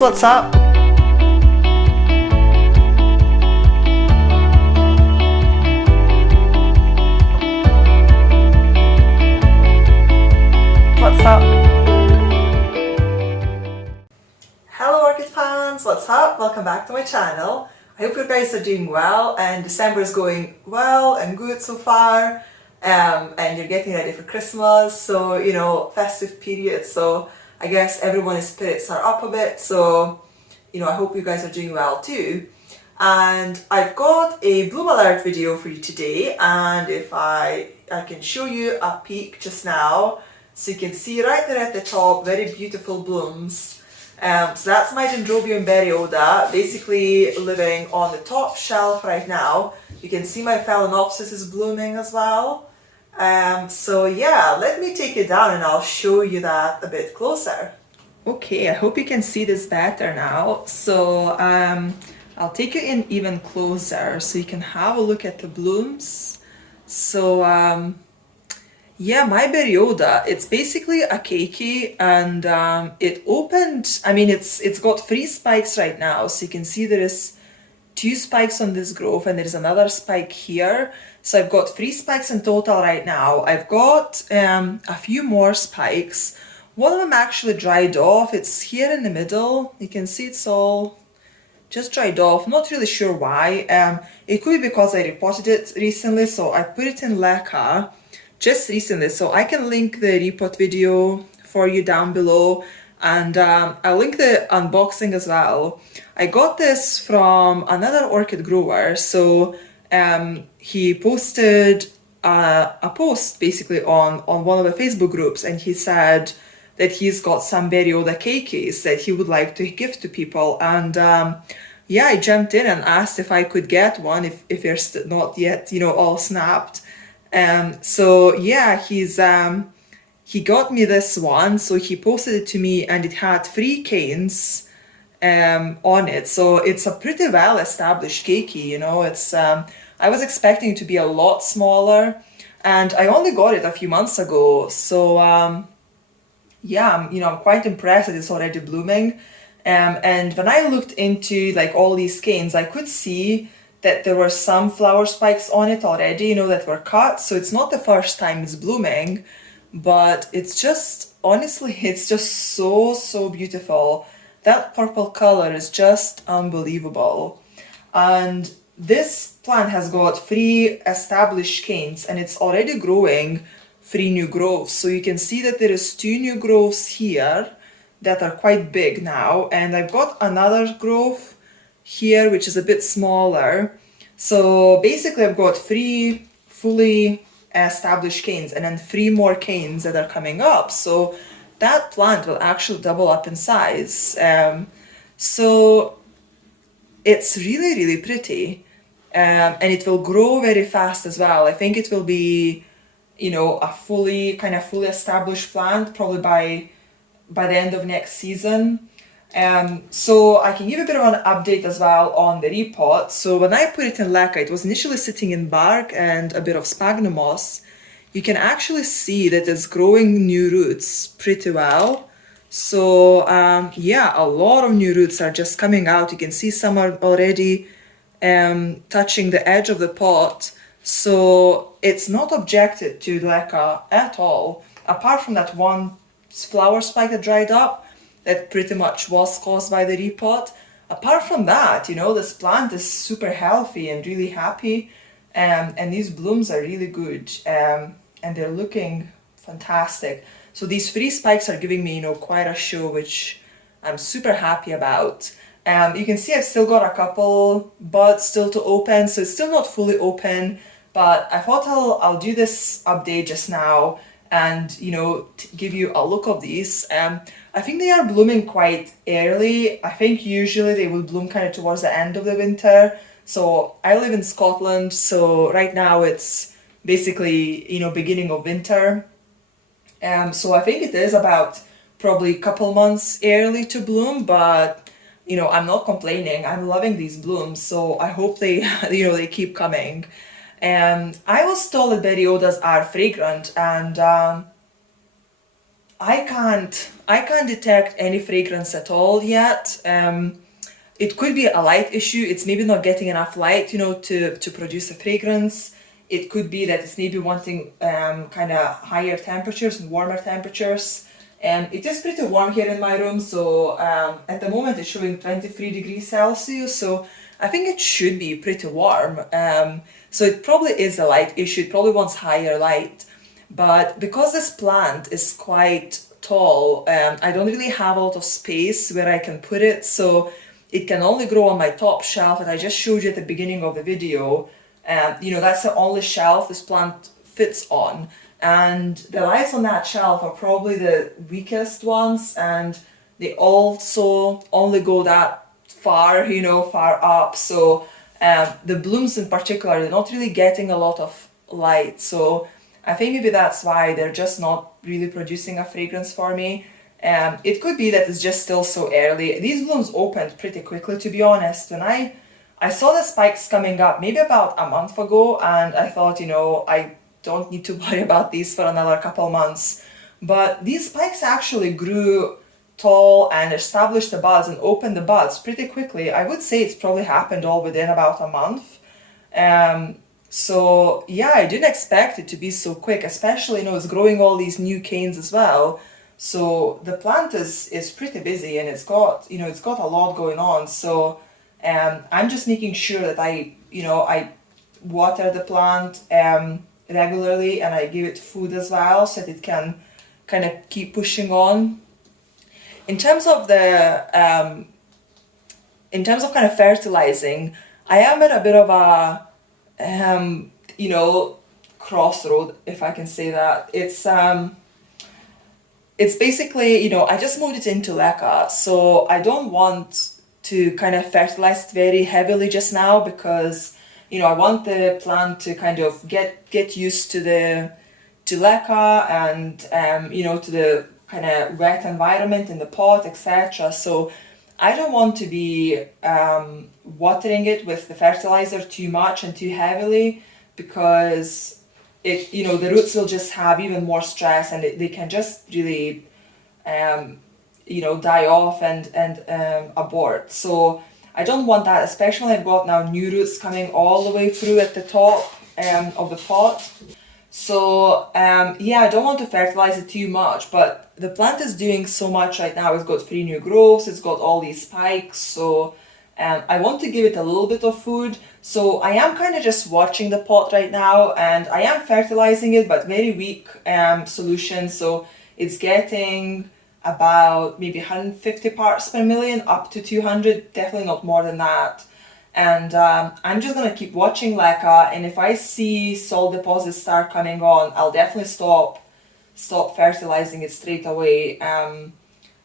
What's up? What's up? Hello Orchid fans, what's up? Welcome back to my channel. I hope you guys are doing well and December is going well and good so far, and you're getting ready for Christmas, so festive period, so I guess everyone's spirits are up a bit, so I hope you guys are doing well too. And I've got a bloom alert video for you today, and if I can show you a peek just now, so you can see right there at the top, very beautiful blooms. So that's my Dendrobium Berry Oda, basically living on the top shelf right now. You can see my Phalaenopsis is blooming as well. So yeah, let me take it down and I'll show you that a bit closer. Okay, I hope you can see this better now. So I'll take you in even closer so you can have a look at the blooms. So yeah, my Berry Oda, it's basically a keiki, and it opened, it's got 3 spikes right now, so you can see there is 2 spikes on this growth and there's another spike here. So I've got 3 spikes in total right now. I've got a few more spikes. One of them actually dried off. It's here in the middle. You can see it's all just dried off. Not really sure why. It could be because I repotted it recently, so I put it in leca just recently, so I can link the repot video for you down below, and I'll link the unboxing as well. I got this from another orchid grower, so he posted a post basically on one of the Facebook groups, and he said that he's got some Berry Oda keikis that he would like to give to people, and yeah, I jumped in and asked if I could get one if they're not yet all snapped. So yeah, he got me this one, so he posted it to me, and it had 3 canes on it, so it's a pretty well established keiki. It's I was expecting it to be a lot smaller, and I only got it a few months ago, so yeah, I'm quite impressed that it's already blooming. And when I looked into like all these canes, I could see that there were some flower spikes on it already, that were cut. So it's not the first time it's blooming, but it's just, honestly, it's just so beautiful. That purple color is just unbelievable. And this plant has got 3 established canes, and it's already growing 3 new growths. So you can see that there is 2 new growths here that are quite big now, and I've got another growth here which is a bit smaller. So basically I've got 3 fully established canes and then 3 more canes that are coming up, so that plant will actually double up in size. So it's really pretty, and it will grow very fast as well. I think it will be a fully established plant probably by the end of next season. So I can give a bit of an update as well on the repot. So when I put it in leca, it was initially sitting in bark and a bit of sphagnum moss. You can actually see that it's growing new roots pretty well. So yeah, a lot of new roots are just coming out. You can see some are already touching the edge of the pot. So it's not objected to leca at all, apart from that one flower spike that dried up. That pretty much was caused by the repot. Apart from that, this plant is super healthy and really happy, and these blooms are really good, and they're looking fantastic. So these 3 spikes are giving me, quite a show, which I'm super happy about. You can see I've still got a couple buds still to open, so it's still not fully open, but I thought I'll do this update just now and give you a look of these. I think they are blooming quite early. I think usually they will bloom kind of towards the end of the winter. So I live in Scotland, so right now it's basically beginning of winter. So I think it is about probably a couple months early to bloom, but I'm not complaining. I'm loving these blooms, so I hope they they keep coming. I was told that Berry Odas are fragrant, and I can't detect any fragrance at all yet. It could be a light issue. It's maybe not getting enough light, to produce a fragrance. It could be that it's maybe wanting kind of higher temperatures and warmer temperatures. It is pretty warm here in my room, so at the moment it's showing 23 degrees Celsius, so I think it should be pretty warm. So it probably is a light issue. It probably wants higher light. But because this plant is quite tall, I don't really have a lot of space where I can put it, so it can only grow on my top shelf that I just showed you at the beginning of the video. That's the only shelf this plant fits on. And the lights on that shelf are probably the weakest ones, and they also only go that far, far up. So the blooms in particular, they're not really getting a lot of light. So I think maybe that's why they're just not really producing a fragrance for me. It could be that it's just still so early. These blooms opened pretty quickly, to be honest. When I saw the spikes coming up maybe about a month ago, and I thought, I don't need to worry about these for another couple months. But these spikes actually grew tall and established the buds and opened the buds pretty quickly. I would say it's probably happened all within about a month. So yeah, I didn't expect it to be so quick, especially, it's growing all these new canes as well. So the plant is pretty busy, and it's got a lot going on. So I'm just making sure that I water the plant regularly, and I give it food as well so that it can kind of keep pushing on. In terms of kind of fertilizing, I am at a bit of a crossroad, if I can say that. It's basically, I just moved it into leca, so I don't want to kind of fertilize it very heavily just now, because I want the plant to kind of get used to leca and to the kind of wet environment in the pot, etc. So I don't want to be watering it with the fertilizer too much and too heavily, because the roots will just have even more stress, and they can just really die off and abort. So I don't want that, especially I've got now new roots coming all the way through at the top of the pot. So I don't want to fertilize it too much, but the plant is doing so much right now. It's got 3 new growths, it's got all these spikes, so I want to give it a little bit of food. So I am kind of just watching the pot right now, and I am fertilizing it, but very weak solution. So it's getting about maybe 150 parts per million, up to 200, definitely not more than that. And I'm just going to keep watching leca, and if I see salt deposits start coming on, I'll definitely stop fertilizing it straight away.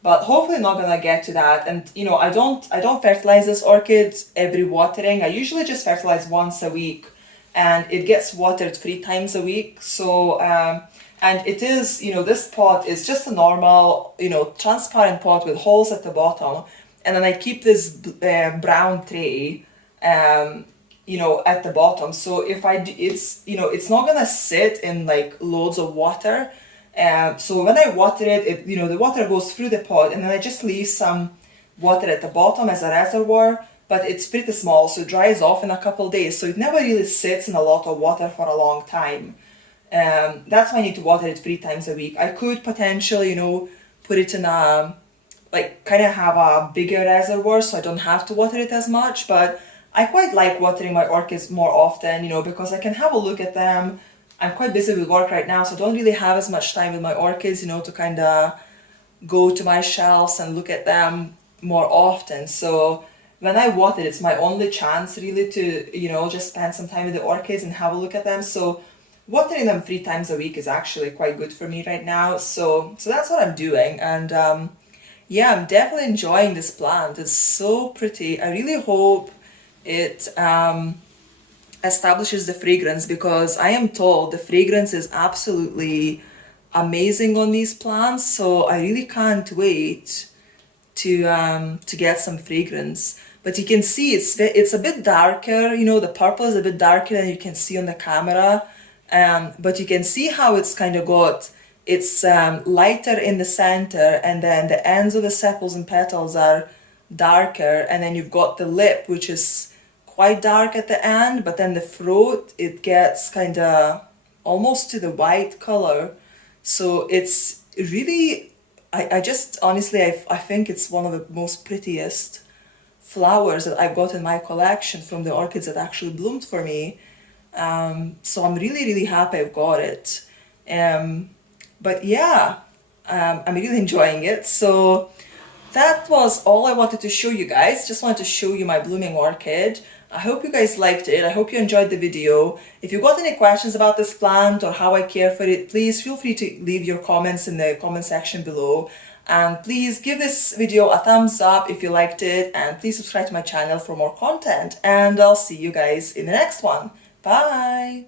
But hopefully not going to get to that. And I don't fertilize this orchid every watering. I usually just fertilize once a week, and it gets watered 3 times a week. So and it is, this pot is just a normal, transparent pot with holes at the bottom, and then I keep this brown tray at the bottom. So if it's not gonna sit in like loads of water. So when I water it, the water goes through the pot, and then I just leave some water at the bottom as a reservoir, but it's pretty small, so it dries off in a couple of days. So it never really sits in a lot of water for a long time. That's why I need to water it 3 times a week. I could potentially, put it in a, kind of have a bigger reservoir so I don't have to water it as much, but I quite like watering my orchids more often, because I can have a look at them. I'm quite busy with work right now, so I don't really have as much time with my orchids, to kind of go to my shelves and look at them more often. So when I water, it's my only chance really to, just spend some time with the orchids and have a look at them. So watering them 3 times a week is actually quite good for me right now. So that's what I'm doing. And I'm definitely enjoying this plant. It's so pretty. I really hope it establishes the fragrance, because I am told the fragrance is absolutely amazing on these plants. So I really can't wait to get some fragrance. But you can see it's a bit darker, the purple is a bit darker than you can see on the camera. But you can see how it's kind of got It's lighter in the center, and then the ends of the sepals and petals are darker, and then you've got the lip, which is quite dark at the end, but then the throat, it gets kind of almost to the white color. So it's really, I just honestly, I think it's one of the most prettiest flowers that I've got in my collection from the orchids that actually bloomed for me. So I'm really, really happy I've got it. But yeah, I'm really enjoying it. So that was all I wanted to show you guys. Just wanted to show you my blooming orchid. I hope you guys liked it. I hope you enjoyed the video. If you got any questions about this plant or how I care for it, please feel free to leave your comments in the comment section below. And please give this video a thumbs up if you liked it, and please subscribe to my channel for more content. And I'll see you guys in the next one. Bye!